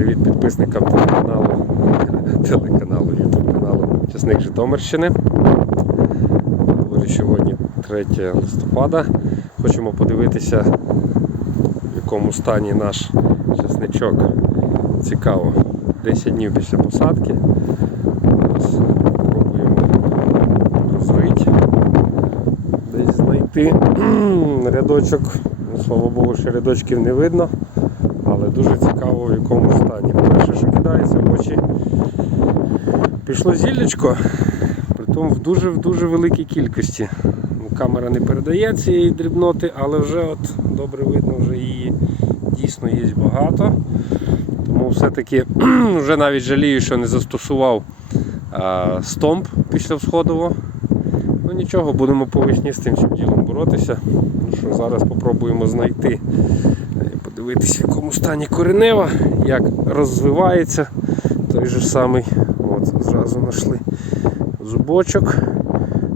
Привіт підписникам телеканалу, телеканалу, YouTube каналу Часник Житомирщини. Говорю сьогодні 3 листопада. Хочемо подивитися, в якому стані наш часничок. Цікаво. 10 днів після посадки. Зараз пробуємо розрити. Десь знайти рядочок. Ну, Слава Богу, що рядочків не видно але дуже цікаво в якому стані. Перше, що кидається в очі, пішло зіллячко, притом в дуже в дуже великій кількості. Ну, Камера не передає цієї дрібноти, але вже от добре видно, вже її дійсно є багато. Тому все-таки вже навіть жалію, що не застосував а, стомп після всходово. Ну нічого, будемо по з тим всім ділом боротися. Ну що, Зараз спробуємо знайти подивитися, в якому стані коренева, як розвивається той же самий. От, зразу знайшли зубочок.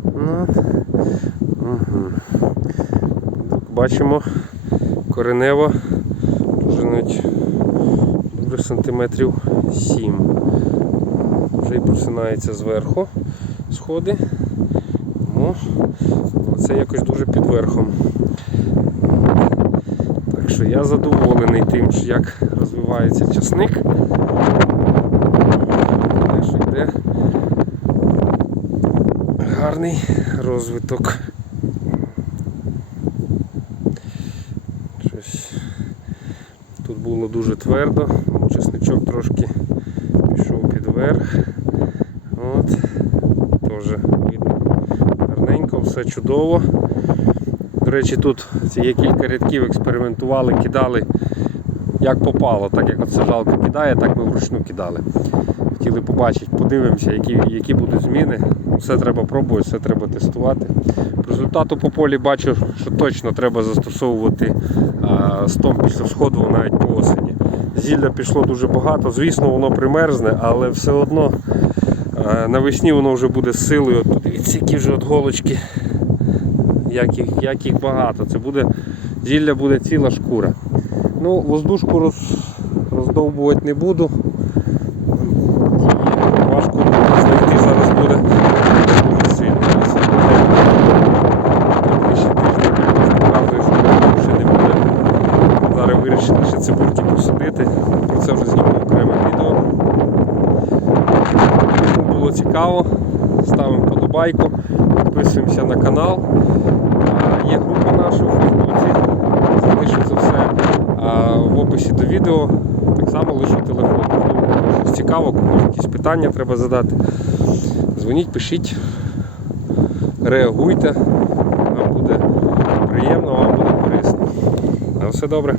Ну, угу. Бачимо, коренева вже навіть добре сантиметрів 7. Вже й просинається зверху сходи. Тому це якось дуже під верхом. Що я задоволений тим, як розвивається часник. Так що йде гарний розвиток. Щось тут було дуже твердо, часничок трошки пішов під верх. От, теж видно гарненько, все чудово. Речі, тут є кілька рядків, експериментували, кидали як попало, так як от сажалка кидає, так ми вручну кидали. Хотіли побачити, подивимося, які які будуть зміни. Все треба пробувати, все треба тестувати. По результату по полі бачу, що точно треба застосовувати а, стомп після всходу навіть по осені. Зілля пішло дуже багато, звісно, воно примерзне, але все одно а, навесні воно вже буде з силою. От Подивіться, які вже от голочки як їх, як їх багато. Це буде, зілля буде ціла шкура. Ну, воздушку роз, роздовбувати не буду. Важко знайти зараз буде дуже сильно. Найближчі що ще не цибульки посадити. Про це вже зніму окреме відео. Було цікаво, ставимо подобайку, підписуємося на канал. Є група наша у Фейсбуці, залишиться все в описі до відео. Так само лишу телефон. Щось цікаво, кому якісь питання треба задати. Дзвоніть, пишіть, реагуйте. Нам буде приємно, вам буде корисно. На все добре.